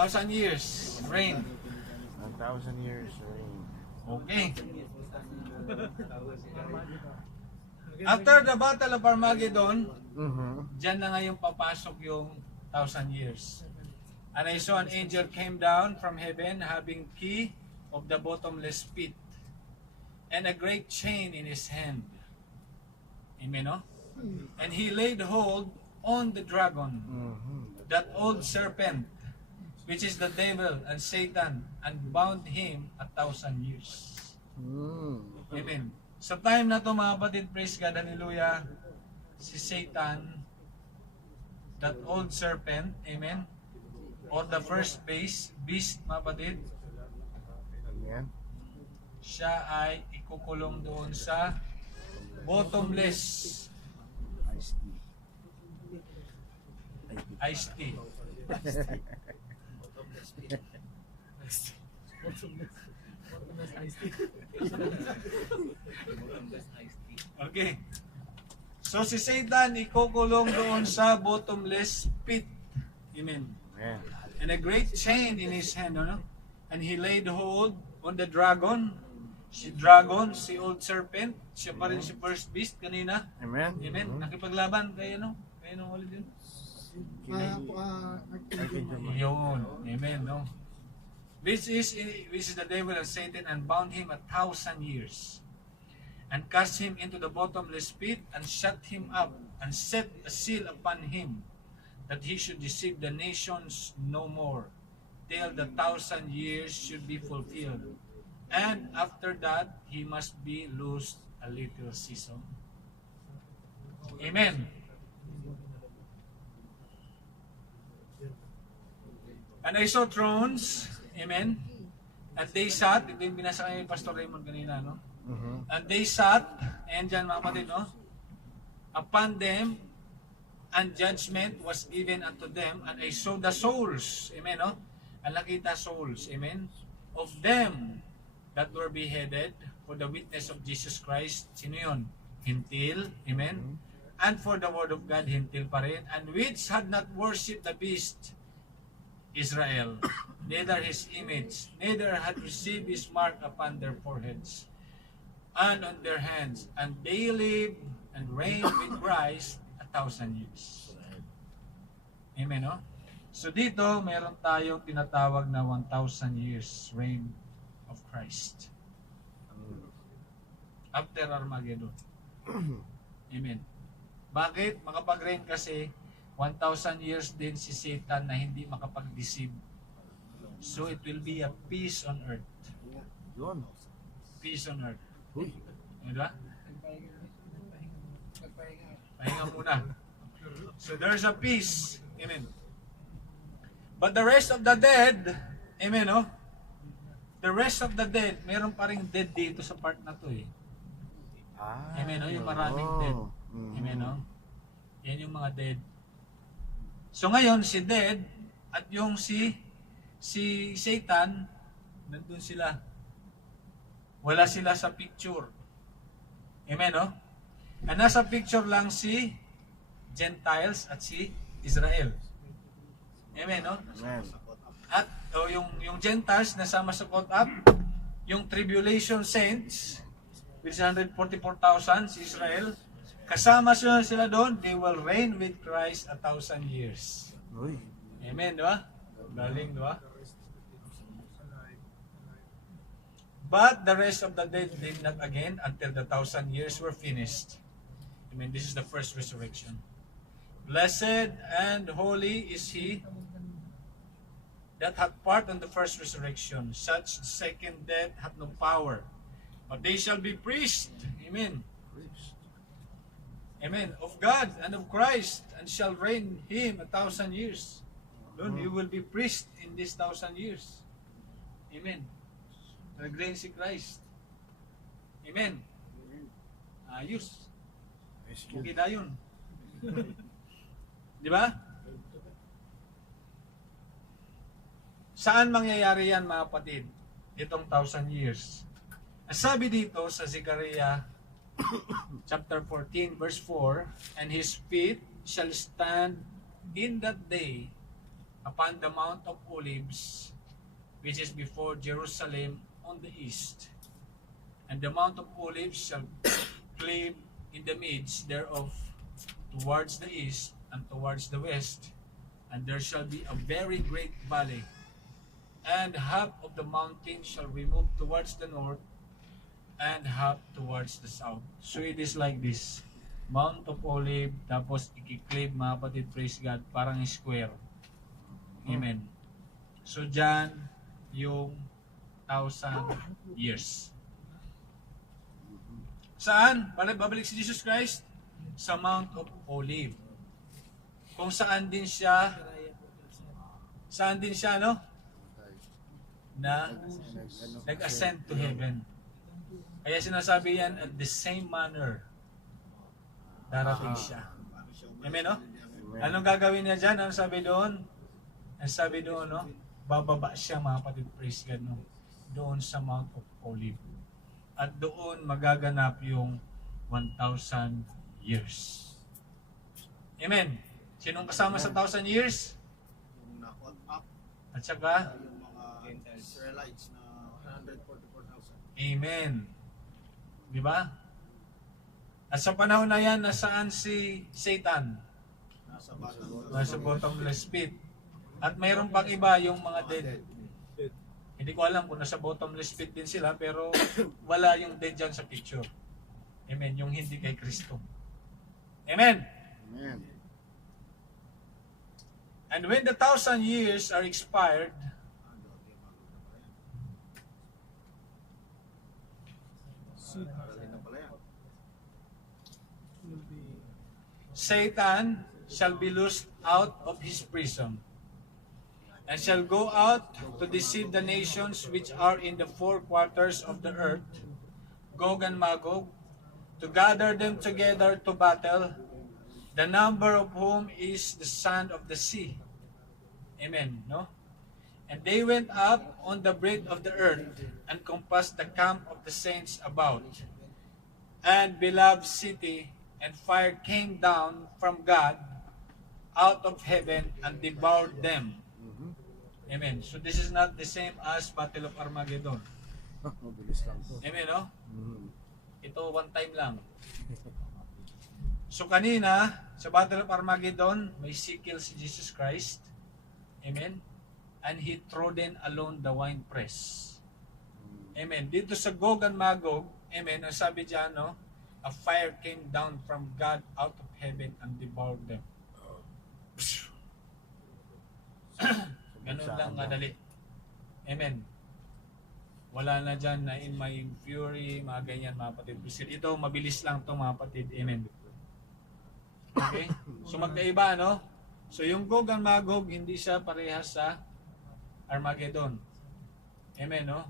1,000 years reign. 1,000 years reign. Okay. After the Battle of Armageddon, diyan na ngayon papasok yung 1,000 years. And I saw an angel came down from heaven having key of the bottomless pit and a great chain in his hand. Amen, no? And he laid hold on the dragon, that old serpent, which is the devil and Satan, and bound him 1,000 years. Amen. Sa time na to mga kapatid, praise God, hallelujah, si Satan, that old serpent, amen, or the first beast, mga kapatid, Amen. siya ay ikukulong doon sa bottomless iced tea. Okay. So si Satan ikukulong doon sa bottomless pit. Amen. Amen. And a great chain in his hand, ano? And he laid hold on the dragon. Si dragon, si old serpent, siya pa rin si first beast kanina. Amen. Amen. Nakipaglaban kay ano? Kay ano ulit yun? Yun. Amen, no? Which is the devil and Satan, and bound him 1,000 years, and cast him into the bottomless pit, and shut him up, and set a seal upon him, that he should deceive the nations no more, till the 1,000 years should be fulfilled. And after that, he must be loosed a little season. Amen. And I saw thrones, amen, and they sat, ito yung binasa kayo Pastor Raymond kanina, no? And they sat, and dyan mga kapatid, no? Upon them, and judgment was given unto them, and I saw the souls, amen, no? Ang nakita souls, amen, of them that were beheaded for the witness of Jesus Christ. Sino yun? Hintil, amen? And for the word of God, hintil pa rin, and which had not worshipped the beast, Israel, neither his image, neither had received his mark upon their foreheads and on their hands, and they lived and reigned with Christ 1,000 years. Amen, no? So dito, meron tayong tinatawag na 1,000 years reign of Christ. After Armageddon. Amen. Bakit? Makapag-reign kasi 1,000 years din si Satan na hindi makapag-deceive. So it will be a peace on earth. Yun. Peace on earth. Uy. Diba? Pahinga muna. So there's a peace. Amen. But the rest of the dead, amen, no? The rest of the dead, meron pa ring dead dito sa part na to eh. Amen, no? Yung maraming dead. Amen, no? Yan yung mga dead. So ngayon, si dead at yung si Satan, nandun sila. Wala sila sa picture. Amen, no? And nasa picture lang si Gentiles at si Israel. Amen, no? Amen. At yung Gentiles nasama sa caught up, yung tribulation saints, which is 144,000, si Israel, kasama sila doon, they will reign with Christ 1,000 years. Uy. Amen, di ba? Galing, di ba? But the rest of the dead lived not again until the 1,000 years were finished. Amen. This is the first resurrection. Blessed and holy is he that hath part on the first resurrection. Such second death hath no power, but they shall be priests. Amen. Amen. Of God and of Christ, and shall reign him 1,000 years. Lord, you will be priest in this 1,000 years. Amen. Nag-reign si Christ. Amen. Ayos. Okay na yun. Di ba? Saan mangyayari yan, mga kapatid? Itong 1,000 years. Ang sabi dito sa Zechariah chapter 14 verse 4, and his feet shall stand in that day upon the Mount of Olives, which is before Jerusalem on the east. And the Mount of Olives shall cleave in the midst thereof towards the east and towards the west, and there shall be a very great valley, and half of the mountain shall remove towards the north, and half towards the south. So it is like this. Mount of Olive, tapos ikiklive mga kapatid, praise God, parang square. Amen. So dyan, yung 1,000 years. Saan? Babalik si Jesus Christ? Sa Mount of Olive. Kung saan din siya, no? Na nag-ascend to heaven. Kaya sinasabi yan, at the same manner, darating siya. Amen, no? Anong gagawin niya dyan? Anong sabi doon? Ang sabi doon, no? Bababa siya, mga kapatid, praise God, no? Doon sa Mount of Olive. At doon magaganap yung 1,000 years. Amen. Sinong kasama sa 1,000 years? Yung na-caught up, At saka, yung mga Israelites na 144,000. Amen. Di ba? At sa panahon na yan, nasaan si Satan? Nasa bottomless pit. At mayroon pang iba, yung mga dead. Hindi ko alam kung nasa bottomless pit din sila, pero wala yung dead dyan sa picture. Amen. Yung hindi kay Kristo. Amen. Amen. And when the 1,000 years are expired, Satan shall be loosed out of his prison, and shall go out to deceive the nations which are in the four quarters of the earth, Gog and Magog, to gather them together to battle, the number of whom is the sand of the sea. Amen, no? And they went up on the breadth of the earth, and compassed the camp of the saints about, and beloved city, and fire came down from God out of heaven and devoured them. Amen. So this is not the same as Battle of Armageddon. Mabilis lang to. Amen, no? Mhm. Ito one time lang. So kanina, sa Battle of Armageddon, may sickle si Jesus Christ. Amen. And he trodden alone the winepress. Amen. Dito sa Gog and Magog, amen, ang sabi diyan, no? A fire came down from God out of heaven and devoured them. Ganun lang kadali. Amen. Wala na dyan na in my fury, mga ganyan, mga kapatid. Ito, mabilis lang to mga kapatid. Amen. Okay? So magkaiba, no? So yung Gog and Magog, hindi siya parehas sa Armageddon. Amen, no?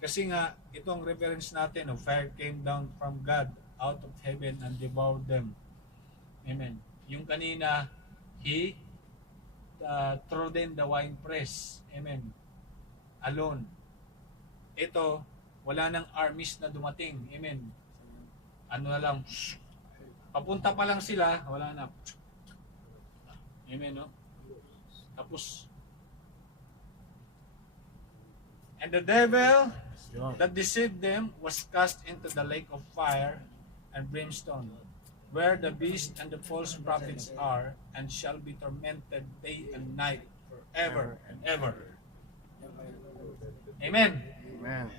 Kasi nga, ito ang reference natin, no? Fire came down from God out of heaven and devoured them. Amen. Yung kanina, he trodden the winepress. Amen. Alone. Ito, wala nang armies na dumating. Amen. Ano na lang, papunta pa lang sila, wala na. Amen, no? Tapos, and the devil that deceived them was cast into the lake of fire and brimstone, where the beast and the false prophets are, and shall be tormented day and night forever and ever. Amen. Amen.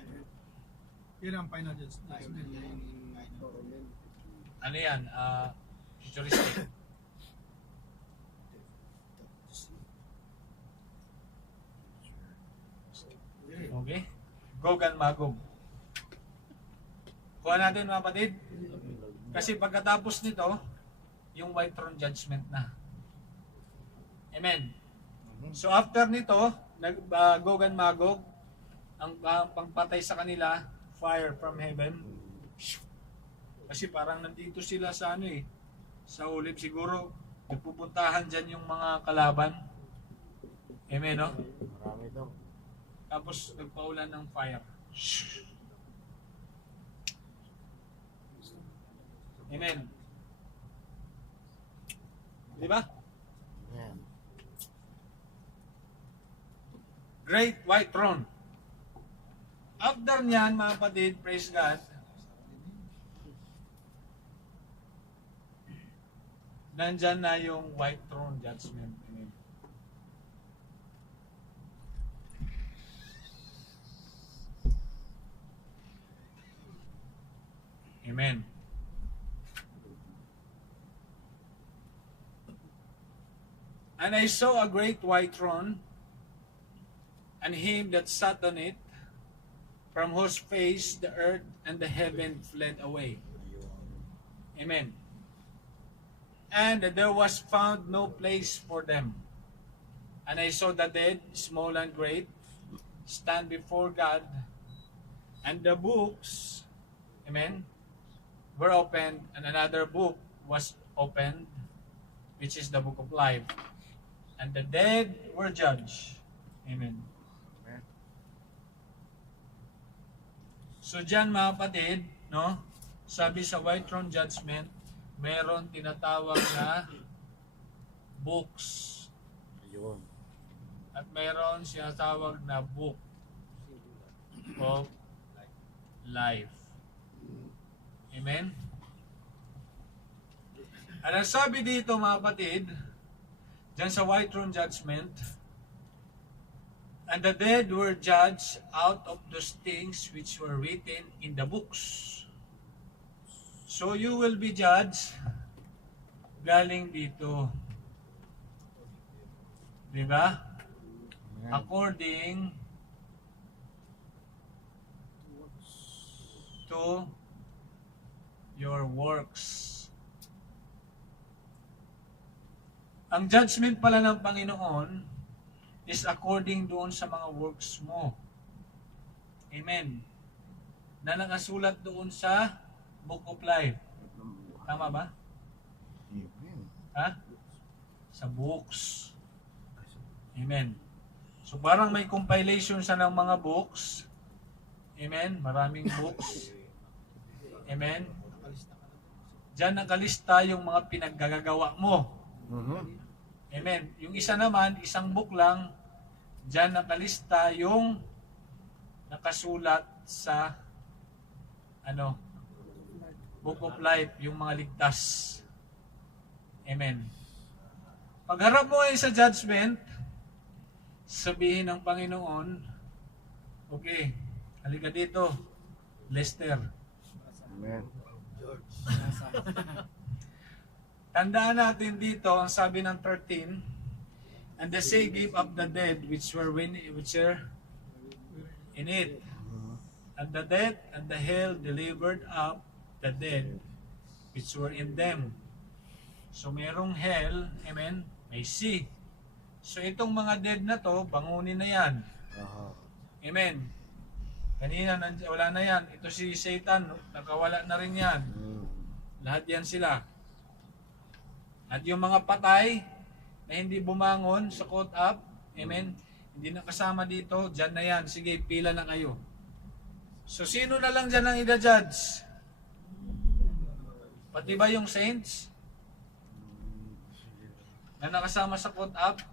Yun ang final judgment. Ano yan? Futuristic. Okay? Gog and Magog. Kuha natin mga kapatid. Kasi pagkatapos nito, yung white throne judgment na. Amen. So after nito, Gog and Magog, ang pangpatay sa kanila, fire from heaven. Kasi parang nandito sila sa ano eh, sa ulip siguro, nagpupuntahan dyan yung mga kalaban. Amen, no? Marami daw. Tapos nagpaulan ng fire. Amen. Di ba? Amen. great white throne. After niyan, mga kapatid, praise God, nandyan na yung white throne judgment. Amen. Amen. And I saw a great white throne, and him that sat on it, from whose face the earth and the heaven fled away. Amen. And there was found no place for them. And I saw the dead, small and great, stand before God, and the books, amen, were opened, and another book was opened, which is the book of life. And the dead were judged. Amen. So dyan mga kapatid, no, sabi sa white throne judgment, meron tinatawag na books. Ayun. At meron sinatawag na book of life. Amen? At ang sabi dito mga kapatid, dyan sa white throne judgment, and the dead were judged out of those things which were written in the books. So you will be judged galing dito. Diba? According to your works. Ang judgment pala ng Panginoon is according doon sa mga works mo. Amen. Na nakasulat doon sa Book of Life. Tama ba? Amen. Ha? Sa books. Amen. So parang may compilation sa ng mga books. Amen. Maraming books. Amen. Diyan nakalista yung mga pinaggagawa mo. Amen. Yung isa naman, isang book lang, diyan nakalista yung nakasulat sa Book of Life, yung mga ligtas. Amen. Pagharap mo ay sa judgment, sabihin ng Panginoon, okay, halika dito, Lester. Amen. Tandaan natin dito, ang sabi ng 13, and the sea gave up the dead which are in it. And the dead and the hell delivered up the dead which were in them. So merong hell, amen, may sea. So itong mga dead na to, bangunin na yan. Amen. Kanina, wala na yan. Ito si Satan, nakawala na rin yan. Lahat yan sila. At yung mga patay na hindi bumangon sa caught up, amen, hindi na kasama dito, dyan na yan. Sige, pila na kayo. So, sino na lang dyan ang ida-judge? Pati ba yung saints? Na nakasama sa caught up?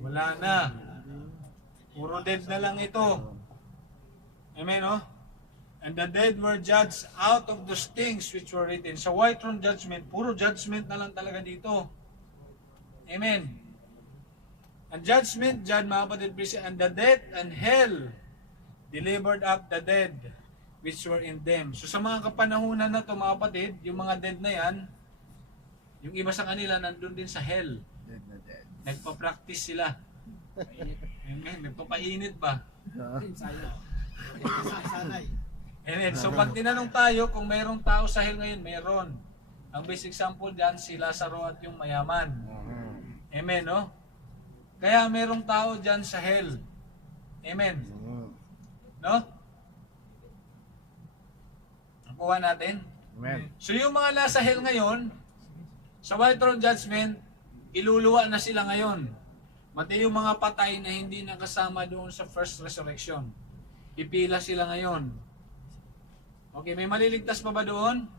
Wala na. Puro dead na lang ito. Amen, oh? And the dead were judged out of those things which were written. Sa white throne judgment, puro judgment na lang talaga dito. Amen. And judgment, John, mga kapatid, and the dead and hell delivered up the dead which were in them. So sa mga kapanahunan na to, mga kapatid, yung mga dead na yan, yung iba sa kanila nandun din sa hell. Dead na dead. Nagpa-practice sila. Amen. Nagpapainit ba? Sanay. Amen. So pag tinanong tayo kung mayroong tao sa hell ngayon, mayroon. Ang best example diyan si Lazaro at yung mayaman. Amen, no? Kaya mayroong tao diyan sa hell. Amen. No? Nakuha natin? Amen. So yung mga nasa hell ngayon, sa white throne judgment, iluluwa na sila ngayon. Mati yung mga patay na hindi nakasama doon sa first resurrection. Ipila sila ngayon. Okay, may maliligtas pa ba doon?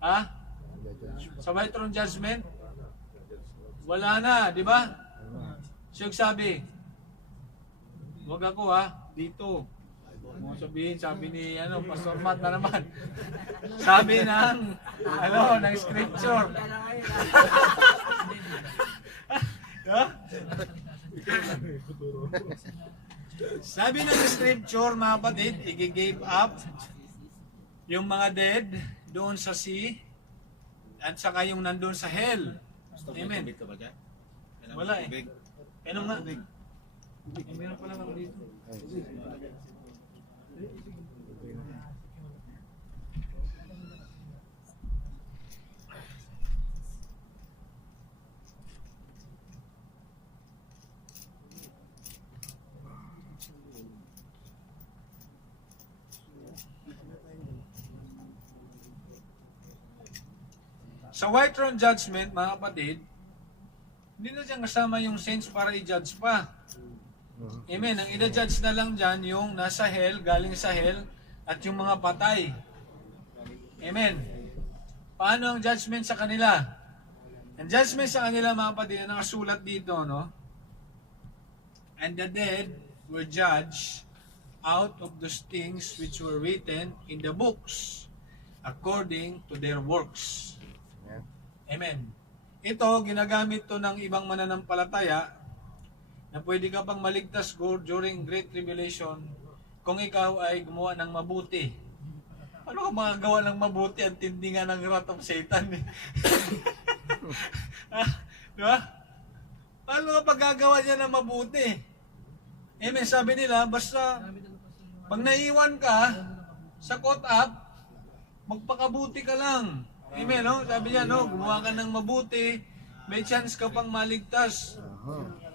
Ha? Sa white throne judgment? Wala na, di ba? Siya sabi, huwag ako dito. Mo sabihin, sabi ni Pastor Matt na naman. Sabi ng scripture. No? Sabi ng scripture, mga kapatid, i-give up yung mga dead doon sa sea at saka yung nandun sa hell. Amen. Wala eh. Ano nga? Meron pala ako dito. Sa white throne judgment, mga kapatid, hindi na dyan kasama yung saints para i-judge pa. Amen. Ang i-judge na lang dyan yung nasa hell, galing sa hell, at yung mga patay. Amen. Paano ang judgment sa kanila? Ang judgment sa kanila, mga kapatid, na nakasulat dito, no? And the dead were judged out of those things which were written in the books according to their works. Amen. Ito, ginagamit to ng ibang mananampalataya na pwede ka pang maligtas during Great Tribulation kung ikaw ay gumawa ng mabuti. Ano ka magagawa ng mabuti? Ang tindi nga ng wrath of Satan. Diba? Paano ka paggagawa niya ng mabuti? Amen. Sabi nila, basta pag naiwan ka sa caught up, magpakabuti ka lang. Amen, no? Sabi niya, no? Gumawa ka ng mabuti, may chance ka pang maligtas.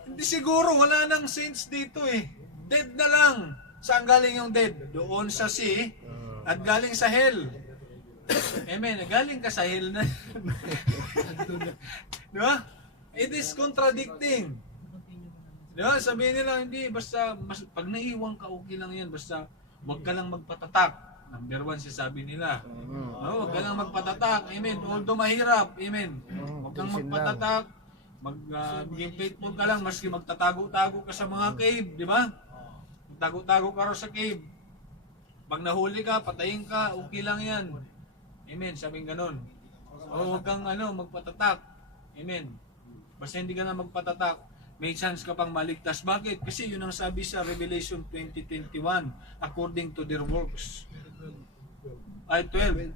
Hindi siguro, wala nang saints dito eh. Dead na lang. Saan galing yung dead? Doon sa sea at galing sa hell. Amen, galing ka sa hell na. Diba? It is contradicting. Diba? Sabihin nila, hindi, basta pag naiwan ka, okay lang yan. Basta huwag ka lang magpatatak. Number 1, sabi nila. No, huwag ka lang magpatatak. Amen. Although mahirap. Amen. Huwag kang magpatatak. Maging faithful ka lang. Maski magtatago-tago ka sa mga cave. Di ba? Magtago-tago ka rin sa cave. Pag nahuli ka, patayin ka, okay lang yan. Amen. Sabing ganun. O huwag kang magpatatak. Amen. Basta hindi ka na magpatatak, may chance ka pang maligtas. Bakit? Kasi yun ang sabi sa Revelation 20:21, according to their works. Ay, 12.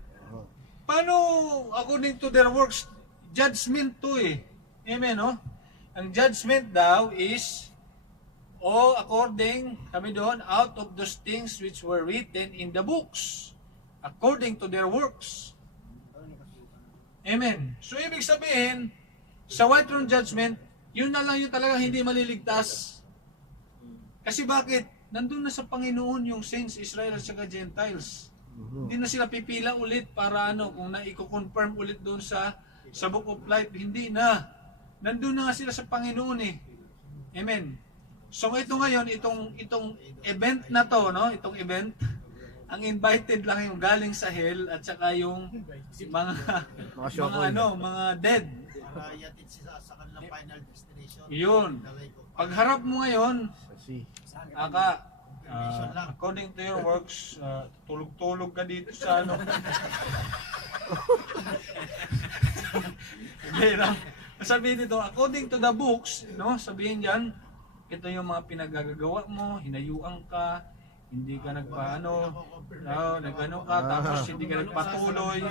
Paano according to their works? Judgment to eh. Amen, no? Ang judgment daw is, according, kami doon, out of those things which were written in the books, according to their works. Amen. So, ibig sabihin, sa white throne judgment, yun na lang yung talagang hindi maliligtas. Kasi bakit? Nandun na sa Panginoon yung saints, Israel at saka Gentiles. Hindi na sila pipila ulit para kung i-confirm ulit doon sa Book of Life. Hindi na. Nandun na nga sila sa Panginoon eh. Amen. So ito ngayon, itong event na to, no? Itong event, ang invited lang yung galing sa hell at saka yung mga dead. Para yatid sila sa kanilang final destination. Yun. Pagharap mo ngayon, according to your works, tulog-tulog ka dito sa sabihin dito, according to the books, no? Sabihin diyan, ito yung mga pinagagagawa mo, hinayuan ka, hindi ka tapos hindi ka nagpatuloy,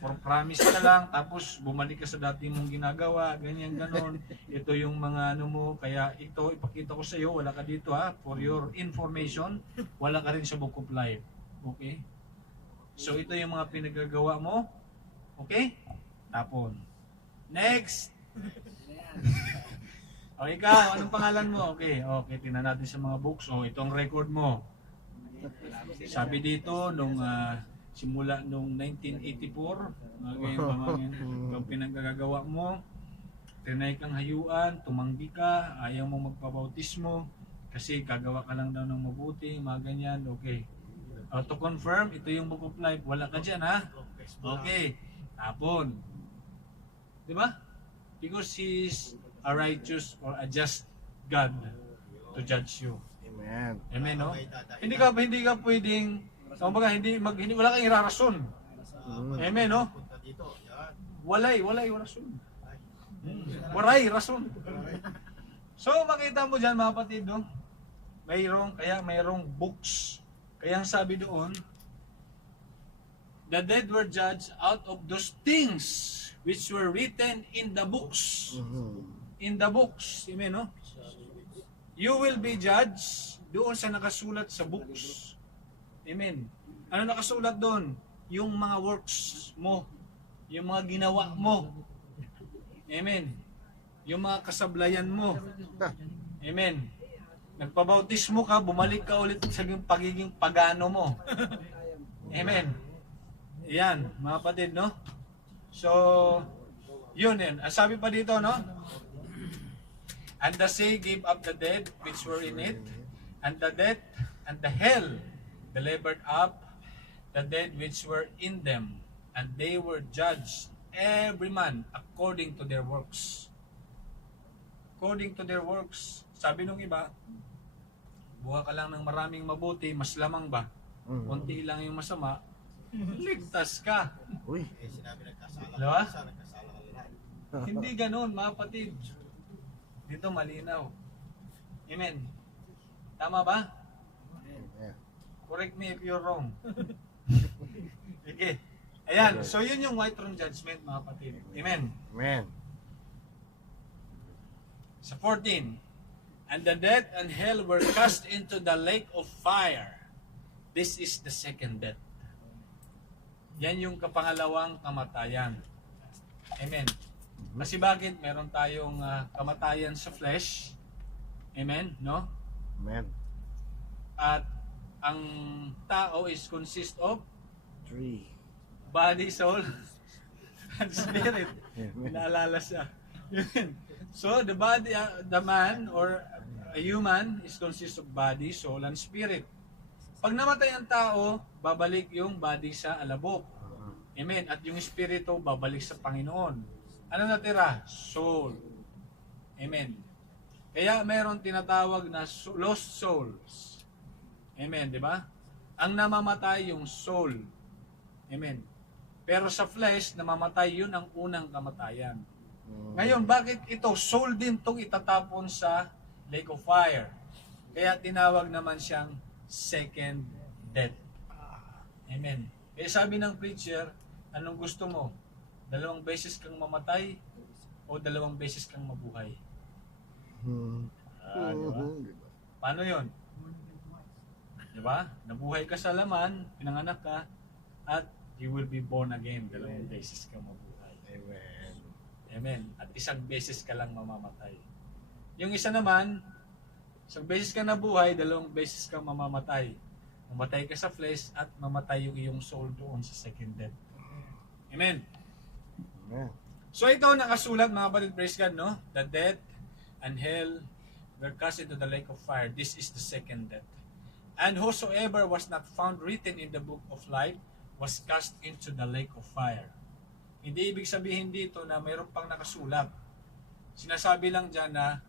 for promise ka lang, tapos bumalik ka sa dati mong ginagawa, ganyan, ganon. Ito yung mga mo, kaya ito, ipakita ko sa iyo, wala ka dito for your information, wala ka rin sa Book of Life. Okay? So ito yung mga pinagagawa mo, okay? Tapon. Next! O ikaw, anong pangalan mo? Okay, tingnan natin sa mga books. Itong record mo. Sabi dito, simula nung 1984, yung pinagagawa mo, tinay kang hayuan, tumanggi ka, ayaw mo magpabautismo, kasi kagawa ka lang daw ng mabuti, mga ganyan, okay. To confirm, ito yung Book of Life, wala ka dyan Okay, tapon. Diba? Because a righteous or a just God to judge you. Amen. Amen, no? May dadahilan. Hindi ka pwedeng, kumbaga, wala kang irarason. Amen, no? Punta dito. Yan. Walay rason. Waray rason. So makita mo diyan mga kapatid, no? Mayroong books. Kaya ang sabi doon, the dead were judged out of those things which were written in the books. In the books. Amen, no? You will be judged doon sa nakasulat sa books. Amen. Ano nakasulat doon? Yung mga works mo. Yung mga ginawa mo. Amen. Yung mga kasablayan mo. Amen. Nagpabautismo ka, bumalik ka ulit sa pagiging pagano mo. Amen. Yan, mga kapatid, no? So, yun. Ang sabi pa dito, no? And the sea gave up the dead which were in it, and the death and the hell delivered up the dead which were in them, and they were judged every man according to their works. According to their works. Sabi nung iba, buha ka lang ng maraming mabuti, mas lamang ba? Kunti lang yung masama, ligtas ka. Uy. Eh, sinabi nagkasala Diba? ka, nagkasala ka lahat. Hindi ganun, mga kapatid. Dito malinaw. Amen. Tama ba? Amen. Correct me if you're wrong. Sige. Ayan. So yun yung white throne judgment, mga kapatid. Amen. Amen. Sa 14. And the death and hell were cast into the lake of fire. This is the second death. Yan yung kapangalawang kamatayan. Amen. Kasi bakit? Meron tayong kamatayan sa flesh. Amen? No? Amen. At ang tao is consist of 3. body, soul, and spirit. Amen. Naalala siya. So the body, the man or a human is consist of body, soul, and spirit. Pag namatay ang tao, babalik yung body sa alabok. Amen. At yung espiritu babalik sa Panginoon. Ano natira? Soul. Amen. Kaya mayroon tinatawag na lost souls. Amen, di ba? Ang namamatay yung soul. Amen. Pero sa flesh, namamatay yun ang unang kamatayan. Ngayon, bakit ito? Soul din itong itatapon sa lake of fire. Kaya tinawag naman siyang second death. Amen. Kaya sabi ng preacher, anong gusto mo? 2 beses kang mamatay o 2 beses kang mabuhay? Diba? Paano yun? Diba? Nabuhay ka sa laman, pinanganak ka, at you will be born again. 2 beses kang mabuhay. Amen. Amen. At 1 beses ka lang mamamatay. Yung isa naman, 1 beses ka nabuhay, 2 beses kang mamamatay. Mamatay ka sa flesh at mamatay yung iyong soul doon sa second death. Amen. Amen. So ito nakasulat mga kapatid, praise God, no? The death and hell were cast into the lake of fire. This is the second death. And whosoever was not found written in the book of life was cast into the lake of fire. Hindi ibig sabihin dito na mayroon pang nakasulat. Sinasabi lang dyan na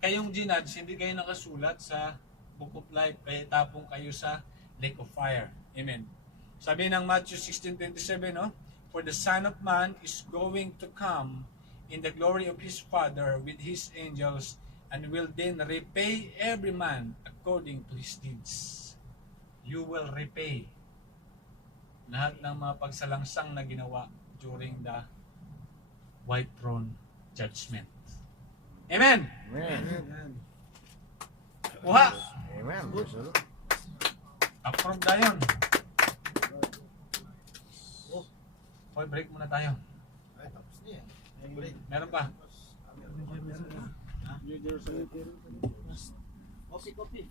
kayong ginudge, hindi kayo nakasulat sa book of life, kaya tapong kayo sa lake of fire. Amen. Sabi ng Matthew 16:27, no? For the Son of Man is going to come in the glory of His Father with His angels, and will then repay every man according to his deeds. You will repay lahat ng mga pagsalangsang na ginawa during the white throne judgment. Amen! Amen. Kuha! Amen. Praise the Lord. Approve na yun. Hoy, break muna tayo. Ay, tapos na yan. Break. Meron pa? Coffee.